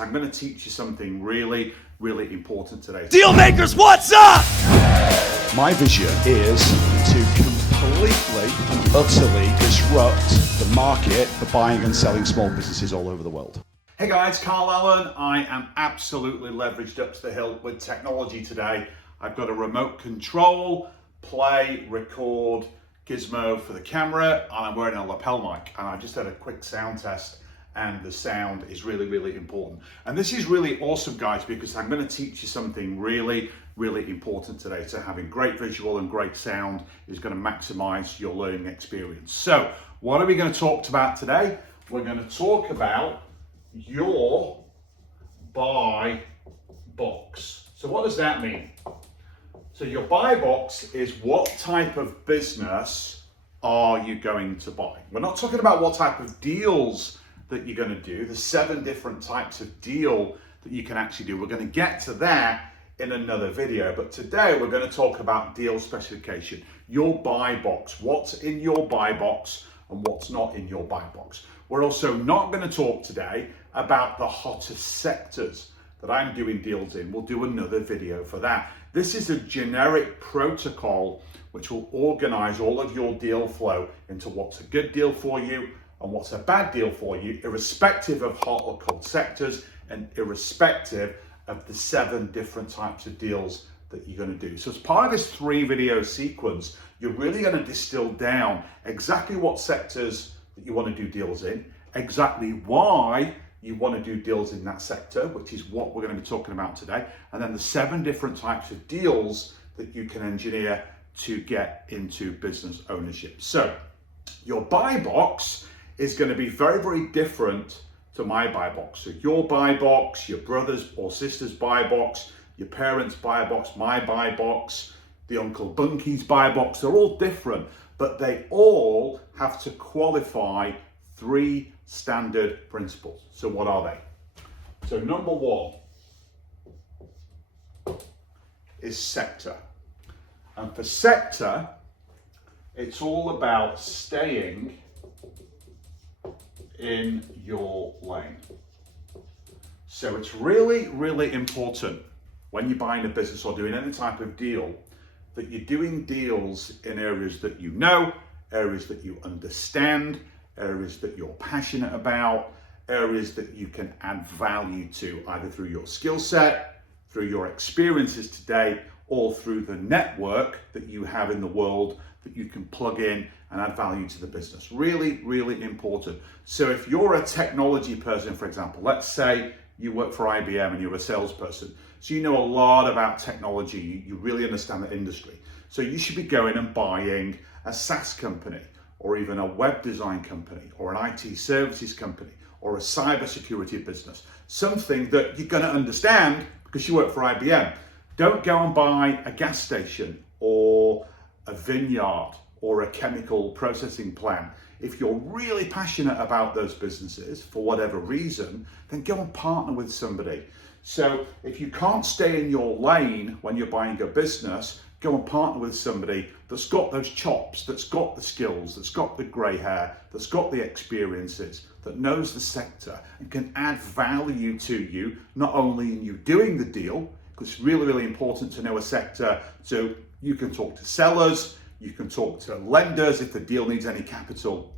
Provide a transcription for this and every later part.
I'm going to teach you something really, really important today. Deal makers, what's up? My vision is to completely and utterly disrupt the market for buying and selling small businesses all over the world. Hey guys, Carl Allen. I am absolutely leveraged up to the hilt with technology today. I've got a remote control, play, record, gizmo for the camera, and I'm wearing a lapel mic. And I just had a quick sound test, and the sound is really, really important. And this is really awesome, guys, because I'm going to teach you something really, really important today. So having great visual and great sound is going to maximize your learning experience. So what are we going to talk about today? We're going to talk about your buy box. So what does that mean? So your buy box is what type of business are you going to buy? We're not talking about what type of deals that you're going to do. There's 7 different types of deal that you can actually do. We're going to get to that in another video, but today we're going to talk about deal specification, your buy box, what's in your buy box and what's not in your buy box. We're also not going to talk today about the hottest sectors that I'm doing deals in. We'll do another video for that. This is a generic protocol which will organize all of your deal flow into what's a good deal for you and what's a bad deal for you, irrespective of hot or cold sectors and irrespective of the 7 different types of deals that you're going to do. So as part of this 3 video sequence, you're really going to distill down exactly what sectors that you want to do deals in, exactly why you want to do deals in that sector, which is what we're going to be talking about today, and then the 7 different types of deals that you can engineer to get into business ownership. So your buy box is going to be very, very different to my buy box. So your buy box, your brother's or sister's buy box, your parents' buy box, my buy box, the Uncle Bunky's buy box, they're all different, but they all have to qualify 3 standard principles. So what are they? So number 1 is sector. And for sector, it's all about staying in your lane. So it's really, really important when you're buying a business or doing any type of deal that you're doing deals in areas that you know, areas that you understand, areas that you're passionate about, areas that you can add value to, either through your skill set, through your experiences today, or through the network that you have in the world that you can plug in and add value to the business. Really, really important. So if you're a technology person, for example, let's say you work for IBM and you're a salesperson, so you know a lot about technology, you really understand the industry. So you should be going and buying a SaaS company, or even a web design company, or an IT services company, or a cybersecurity business, something that you're going to understand because you work for IBM. Don't go and buy a gas station or a vineyard or a chemical processing plant. If you're really passionate about those businesses for whatever reason, then go and partner with somebody. So if you can't stay in your lane when you're buying a business, go and partner with somebody that's got those chops, that's got the skills, that's got the grey hair, that's got the experiences, that knows the sector and can add value to you, not only in you doing the deal, because it's really, really important to know a sector. So you can talk to sellers, you can talk to lenders if the deal needs any capital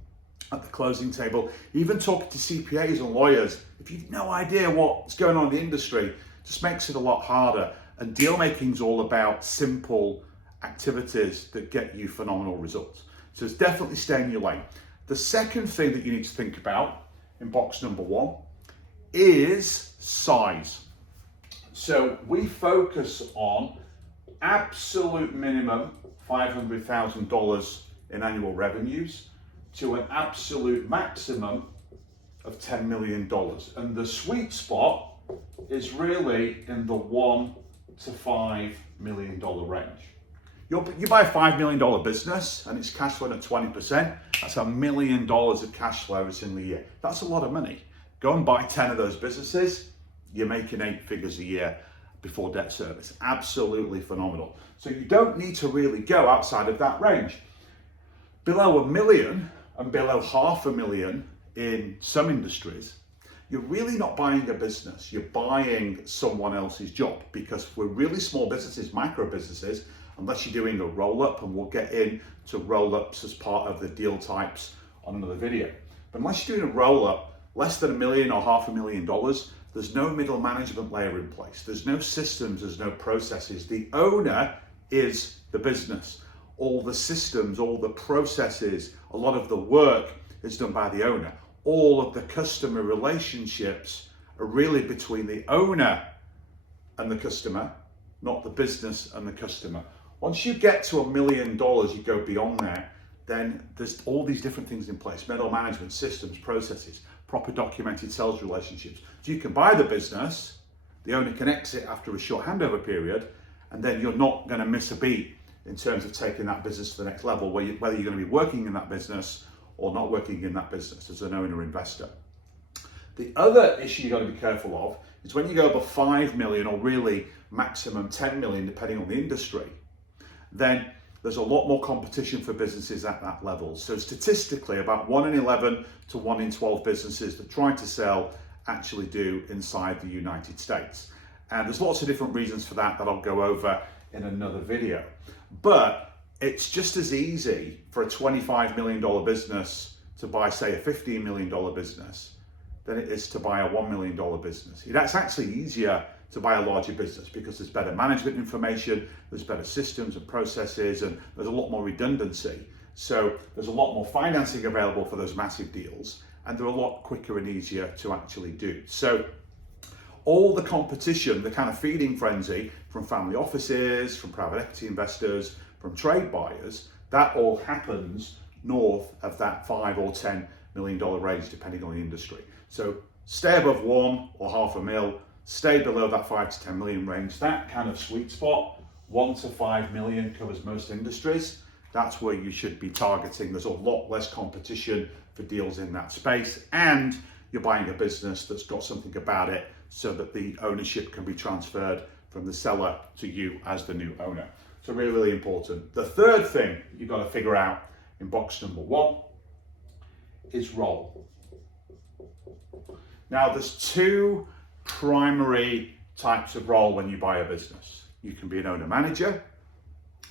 at the closing table, even talking to CPAs and lawyers. If you've no idea what's going on in the industry, it just makes it a lot harder. And deal making is all about simple activities that get you phenomenal results. So it's definitely stay in your lane. The second thing that you need to think about in box number 1 is size. So we focus on absolute minimum $500,000 in annual revenues to an absolute maximum of $10 million. And the sweet spot is really in the $1 to $5 million range. You buy a $5 million business and it's cash flowing at 20%, that's $1 million of cash flow every single year. That's a lot of money. Go and buy 10 of those businesses, you're making 8 figures a year before debt service. Absolutely phenomenal. So you don't need to really go outside of that range. Below $1 million and below $500,000 in some industries, you're really not buying a business, you're buying someone else's job, because for really small businesses, micro businesses, unless you're doing a roll-up, and we'll get into roll-ups as part of the deal types on another video. But unless you're doing a roll-up, less than $1 million or $500,000, there's no middle management layer in place. There's no systems, there's no processes. The owner is the business. All the systems, all the processes, a lot of the work is done by the owner. All of the customer relationships are really between the owner and the customer, not the business and the customer. Once you get to $1 million, you go beyond that, then there's all these different things in place: middle management, systems, processes, proper documented sales relationships. So you can buy the business, the owner can exit after a short handover period, and then you're not going to miss a beat in terms of taking that business to the next level, whether you're going to be working in that business or not working in that business as an owner investor. The other issue you've got to be careful of is when you go above 5 million, or really maximum 10 million, depending on the industry, then there's a lot more competition for businesses at that level. So statistically, about 1 in 11 to 1 in 12 businesses that try to sell actually do inside the United States. And there's lots of different reasons for that I'll go over in another video. But it's just as easy for a $25 million business to buy, say, a $15 million business than it is to buy a $1 million business. That's actually easier to buy a larger business because there's better management information, there's better systems and processes, and there's a lot more redundancy. So there's a lot more financing available for those massive deals, and they're a lot quicker and easier to actually do. So all the competition, the kind of feeding frenzy from family offices, from private equity investors, from trade buyers, that all happens north of that $5 or $10 million range, depending on the industry. So stay above 1 or half a mil, stay below that 5 to 10 million range. That kind of sweet spot, 1 to 5 million, covers most industries. That's where you should be targeting. There's a lot less competition for deals in that space, and you're buying a business that's got something about it so that the ownership can be transferred from the seller to you as the new owner. So really, really important. The third thing you've got to figure out in box number 1 is role. Now, there's 2 primary types of role when you buy a business. You can be an owner manager,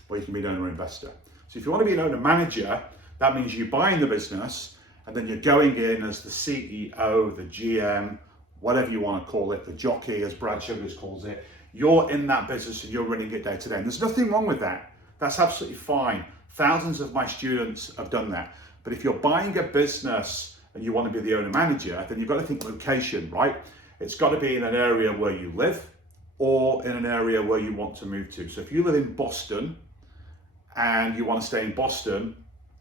or you can be an owner investor. So if you want to be an owner manager, that means you're buying the business and then you're going in as the CEO, the GM, whatever you want to call it, the jockey, as Brad Sugars calls it. You're in that business and you're running it day to day. And there's nothing wrong with that. That's absolutely fine. Thousands of my students have done that. But if you're buying a business and you want to be the owner manager, then you've got to think location, right? It's got to be in an area where you live or in an area where you want to move to. So if you live in Boston and you want to stay in Boston,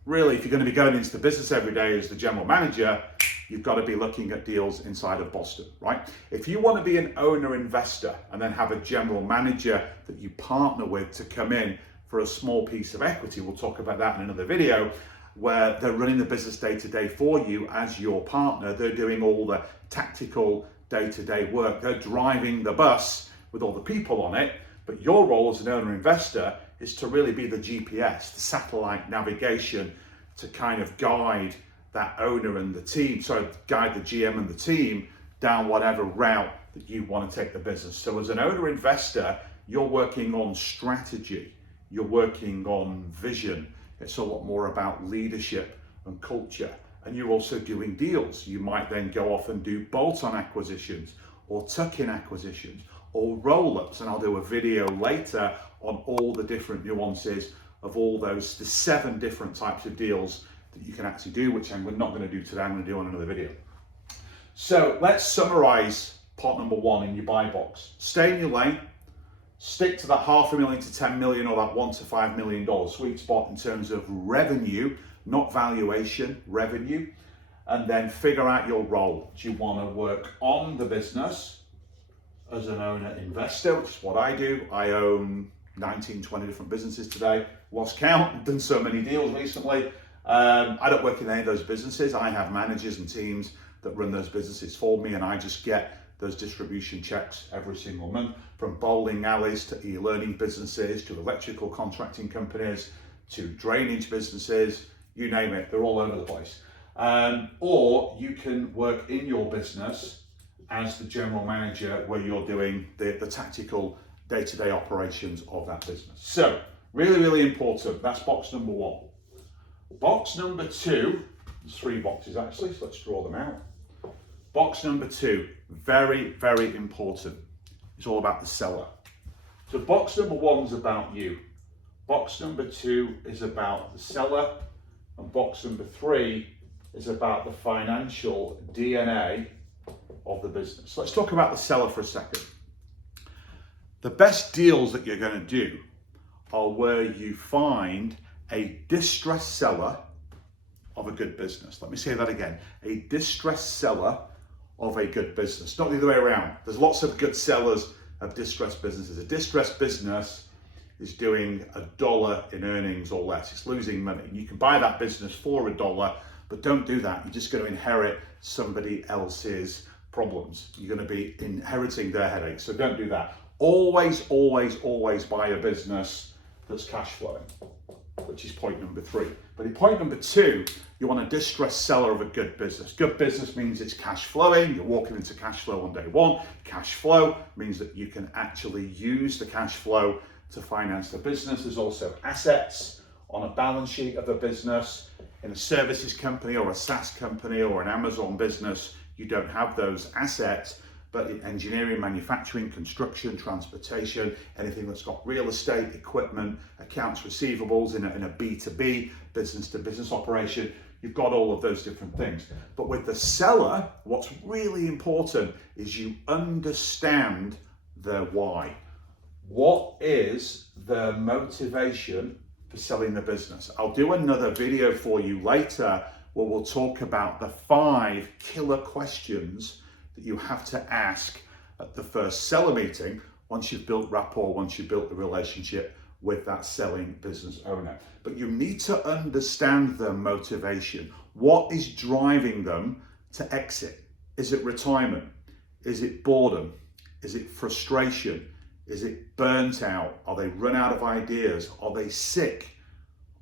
really, if you're going to be going into the business every day as the general manager, you've got to be looking at deals inside of Boston, right? If you want to be an owner investor and then have a general manager that you partner with to come in for a small piece of equity, we'll talk about that in another video, where they're running the business day to day for you as your partner. They're doing all the tactical day-to-day work. They're driving the bus with all the people on it, but your role as an owner investor is to really be the GPS, the satellite navigation, to kind of guide that owner and the team, guide the GM and the team down whatever route that you want to take the business. So as an owner investor, you're working on strategy, you're working on vision. It's a lot more about leadership and culture. And you're also doing deals. You might then go off and do bolt-on acquisitions or tuck-in acquisitions or roll-ups. And I'll do a video later on all the different nuances of all those, the 7 different types of deals that you can actually do, which I'm not going to do today, I'm going to do on another video. So let's summarize part number 1 in your buy box. Stay in your lane, stick to that $500,000 to 10 million or that $1 to $5 million sweet spot in terms of revenue, not valuation, revenue, and then figure out your role. Do you want to work on the business as an owner investor, which is what I do. I own 19, 20 different businesses today, lost count, done so many deals recently. I don't work in any of those businesses. I have managers and teams that run those businesses for me, and I just get those distribution checks every single month, from bowling alleys to e-learning businesses to electrical contracting companies to drainage businesses, you name it, they're all over the place. Or you can work in your business as the general manager where you're doing the tactical day-to-day operations of that business. So really, really important. That's box number one. Box number two, there's 3 boxes actually, so let's draw them out. Box number 2, very, very important. It's all about the seller. So box number 1 is about you. Box number 2 is about the seller. And box number 3 is about the financial DNA of the business. So let's talk about the seller for a second. The best deals that you're going to do are where you find a distressed seller of a good business. Let me say that again. A distressed seller of a good business, not the other way around. There's lots of good sellers of distressed businesses. A distressed business is doing $1 in earnings or less. It's losing money. You can buy that business for $1, but don't do that. You're just going to inherit somebody else's problems. You're going to be inheriting their headaches. So don't do that. Always, always, always buy a business that's cash flowing, which is point number 3. But in point number 2, you want a distressed seller of a good business. Good business means it's cash flowing. You're walking into cash flow on day 1. Cash flow means that you can actually use the cash flow to finance the business. There's also assets on a balance sheet of a business. In a services company or a SaaS company or an Amazon business, you don't have those assets. But in engineering, manufacturing, construction, transportation, anything that's got real estate, equipment, accounts receivables in a B2B, business-to-business operation, you've got all of those different things. But with the seller, what's really important is you understand the why. What is the motivation for selling the business? I'll do another video for you later where we'll talk about the 5 killer questions that you have to ask at the first seller meeting once you've built rapport, once you've built the relationship with that selling business owner. But you need to understand their motivation. What is driving them to exit? Is it retirement? Is it boredom? Is it frustration? Is it burnt out? Are they run out of ideas? Are they sick?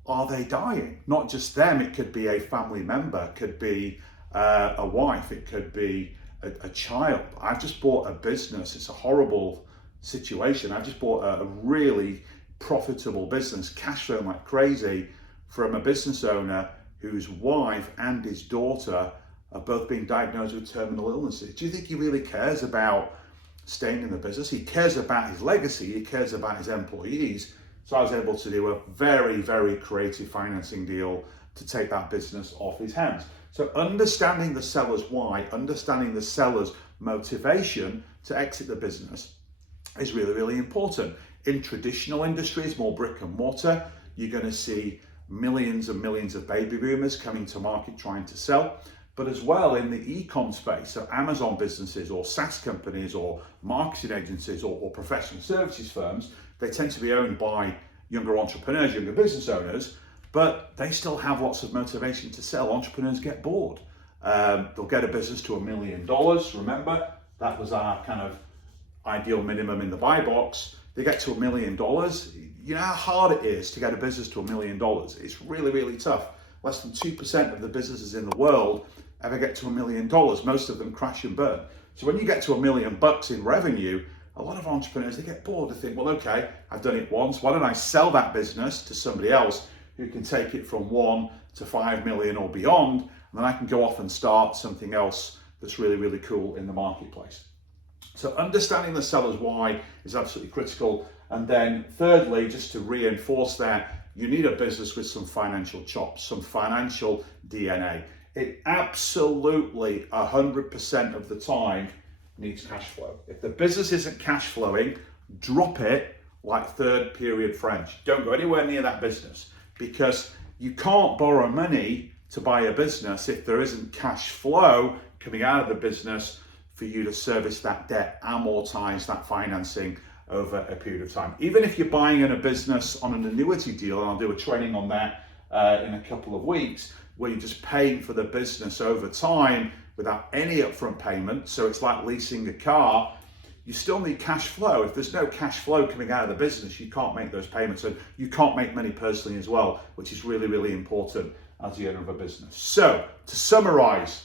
Are they dying? Not just them, it could be a family member, it could be a wife, it could be a child. I've just bought a business. It's a horrible situation. I just bought a really profitable business, cash flowing like crazy, from a business owner whose wife and his daughter are both being diagnosed with terminal illnesses. Do you think he really cares about staying in the business? He cares about his legacy. He cares about his employees. So I was able to do a very, very creative financing deal to take that business off his hands. So understanding the seller's why, understanding the seller's motivation to exit the business is really, really important. In traditional industries, more brick and mortar, you're going to see millions and millions of baby boomers coming to market trying to sell. But as well in the e-com space, so Amazon businesses or SaaS companies or marketing agencies or professional services firms, they tend to be owned by younger entrepreneurs, younger business owners, but they still have lots of motivation to sell. Entrepreneurs get bored. They'll get a business to $1 million. Remember, that was our kind of ideal minimum in the buy box. They get to $1 million. You know how hard it is to get a business to $1 million? It's really, really tough. Less than 2% of the businesses in the world ever get to $1 million. Most of them crash and burn. So when you get to $1 million in revenue, a lot of entrepreneurs, they get bored. They think, well, okay, I've done it once. Why don't I sell that business to somebody else who can take it from 1 to 5 million or beyond, and then I can go off and start something else that's really, really cool in the marketplace. So understanding the seller's why is absolutely critical. And then thirdly, just to reinforce that, you need a business with some financial chops, some financial DNA. It absolutely 100% of the time needs cash flow. If the business isn't cash flowing, drop it like third period French. Don't go anywhere near that business, because you can't borrow money to buy a business if there isn't cash flow coming out of the business for you to service that debt, amortize that financing over a period of time. Even if you're buying in a business on an annuity deal, and I'll do a training on that in a couple of weeks, where you're just paying for the business over time without any upfront payment, so it's like leasing a car, you still need cash flow. If there's no cash flow coming out of the business, you can't make those payments, and you can't make money personally as well, which is really, really important as the owner of a business. So to summarize,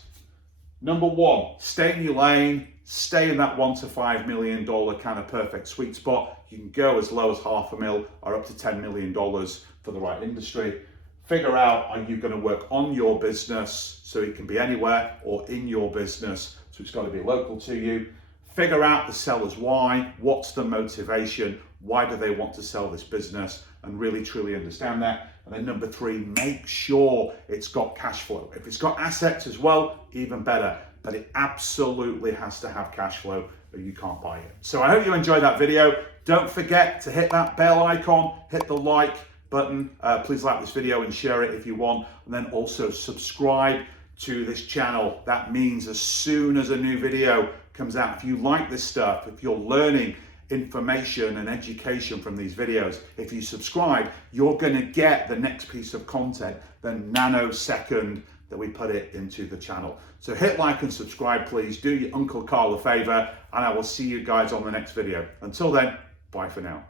number 1, stay in your lane, stay in that $1 to $5 million kind of perfect sweet spot. You can go as low as $500,000 or up to $10 million for the right industry. Figure out, are you going to work on your business so it can be anywhere, or in your business so it's got to be local to you. Figure out the seller's why, what's the motivation, why do they want to sell this business, and really truly understand that. And then number 3, make sure it's got cash flow. If it's got assets as well, even better, but it absolutely has to have cash flow or you can't buy it. So I hope you enjoyed that video. Don't forget to hit that bell icon, hit the like button. Please like this video and share it if you want. And then also subscribe to this channel. That means as soon as a new video comes out, if you like this stuff, if you're learning information and education from these videos, if you subscribe, you're going to get the next piece of content the nanosecond that we put it into the channel. So hit like and subscribe, please. Do your Uncle Carl a favor, and I will see you guys on the next video. Until then, bye for now.